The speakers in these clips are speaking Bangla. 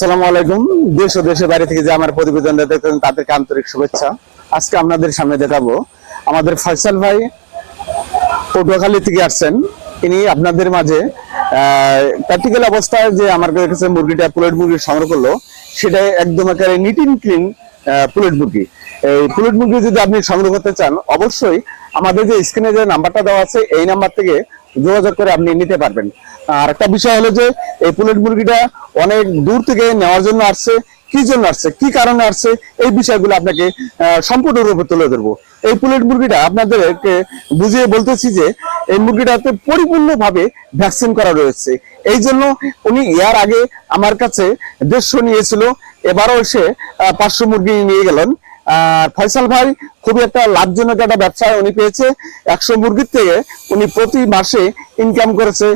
আসসালামু আলাইকুম। দেশ ও দেশের বাইরে থেকে যে আমার প্রতিবেদন দেখতেন তাদেরকে আন্তরিক শুভেচ্ছা। আজকে আপনাদের সামনে দেখাবো, আমাদের ফয়সাল ভাই পটুয়াখালী থেকে আসছেন। তিনি আপনাদের মাঝে প্র্যাকটিক্যাল অবস্থায় যে আমার কাছে মুরগিটা, পুলেট মুরগি সংগ্রহ করল সেটা একদম একেবারে নিট ইন ক্লিন পুলেট মুরগি। এই পুলেট মুরগি যদি আপনি সংগ্রহ করতে চান, অবশ্যই আমাদের যে স্ক্রিনে যে নাম্বারটা দেওয়া আছে, এই নাম্বার থেকে যোগাযোগ করে আপনি নিতে পারবেন। আর একটা বিষয় হলো যে এই পুলেট মুরগিটা অনেক দূর থেকে নেওয়ার জন্য আসছে। কি জন্য আসছে? কি কারণে আসছে? এই বিষয়গুলো আপনাকে সম্পূর্ণরূপে তুলে ধরবো। এই পুলেট মুরগিটা আপনাদেরকে বুঝিয়ে বলতেছি যে এই মুরগিটাতে পরিপূর্ণভাবে ভ্যাকসিন করা রয়েছে। এই জন্য উনি ইয়ার আগে আমার কাছে দেড়শো নিয়েছিল। এবারও আহ, পাঁচশো মুরগি নিয়ে গেলেন। ফয়সাল ভাই খুবই একটা লাভজনক একটা ব্যবসায় উনি পেয়েছে। একশো মুরগির থেকে উনি প্রতি মাসে ইনকাম করেছে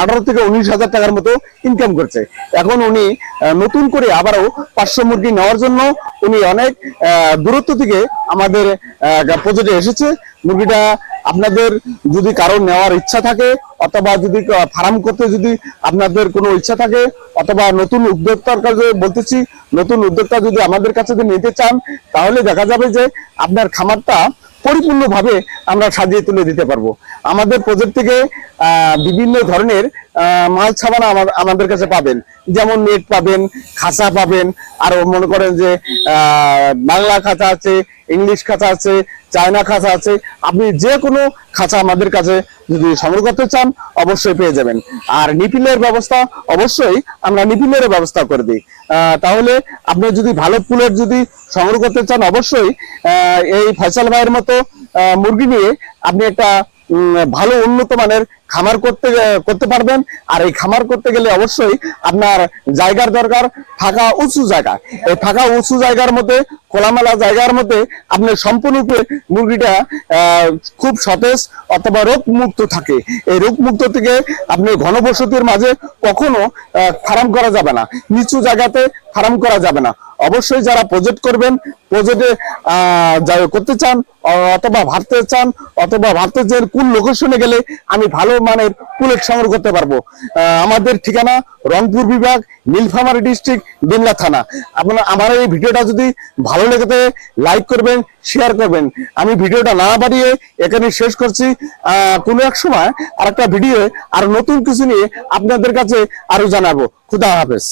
আঠারো থেকে উনিশ হাজার টাকার মতো ইনকাম করেছে। এখন উনি নতুন করে আবারও পাঁচশো মুরগি নেওয়ার জন্য উনি অনেক দূরত্ব থেকে আমাদের প্রজেক্টে এসেছে। মুরগিটা আপনাদের যদি কারও নেওয়ার ইচ্ছা থাকে, অথবা যদি ফার্ম করতে যদি আপনাদের কোনো ইচ্ছা থাকে, অথবা নতুন উদ্যোক্তার কাছে বলতেছি, নতুন উদ্যোক্তা যদি আমাদের কাছে নিতে চান, তাহলে দেখা যাবে যে আপনার খামারটা পরিপূর্ণভাবে আমরা সাজিয়ে তুলে দিতে পারব। আমাদের প্রজেক্ট থেকে বিভিন্ন ধরনের মাল ছাপানা আমা- আমাদের কাছে পাবেন। যেমন নেট পাবেন খাঁচা পাবেন, আরও মনে করেন যে বাংলা খাঁচা আছে, ইংলিশ খাঁচা আছে, চায়না খাঁচা আছে। আপনি যে কোনো খাঁচা আমাদের কাছে যদি সংগ্রহ করতে চান, অবশ্যই পেয়ে যাবেন। আর নিপিলের ব্যবস্থা, অবশ্যই আমরা নিপিলের ব্যবস্থা করে দিই। তাহলে আপনি যদি ভালো ফুলের যদি সংগ্রহ করতে চান, অবশ্যই এই ফয়সাল ভাইয়ের মতো মুরগি নিয়ে আপনি একটা ভালো উন্নত মানের খামার করতে করতে পারবেন। আর এই খামার করতে গেলে অবশ্যই আপনার জায়গার দরকার, ফাঁকা উঁচু জায়গা। এই ফাঁকা উঁচু জায়গার মধ্যে, খোলামেলা জায়গার মধ্যে আপনি সম্পূর্ণরূপে মুরগিটা খুব সতেজ অথবা রোগ মুক্ত থাকে। এই রোগ মুক্ত থেকে আপনি ঘনবসতির মাঝে কখনো ফার্ম করা যাবে না। নিচু জায়গাতে ফার্ম করা যাবে না। অবশ্যই যারা প্রজেক্ট করবেন প্রজেক্টে করতে চান, অথবা ভাবতে চান, অথবা ভাবতে চান কোন লোকেশনে গেলে আমি ভালো মানের পুলেট সংগ্রহ করতে পারব। আমাদের ঠিকানা রংপুর বিভাগ, নীলফামারী ডিস্ট্রিক্ট ডিমলা থানা। আপনার, আমার এই ভিডিওটা যদি ভালো লেগে থাকে লাইক করবেন শেয়ার করবেন। আমি ভিডিওটা না বাড়িয়ে এখানে শেষ করছি। কোনো এক সময় আর একটা ভিডিও আর নতুন কিছু নিয়ে আপনাদের কাছে আরও জানাব। খুদা হাফেজ।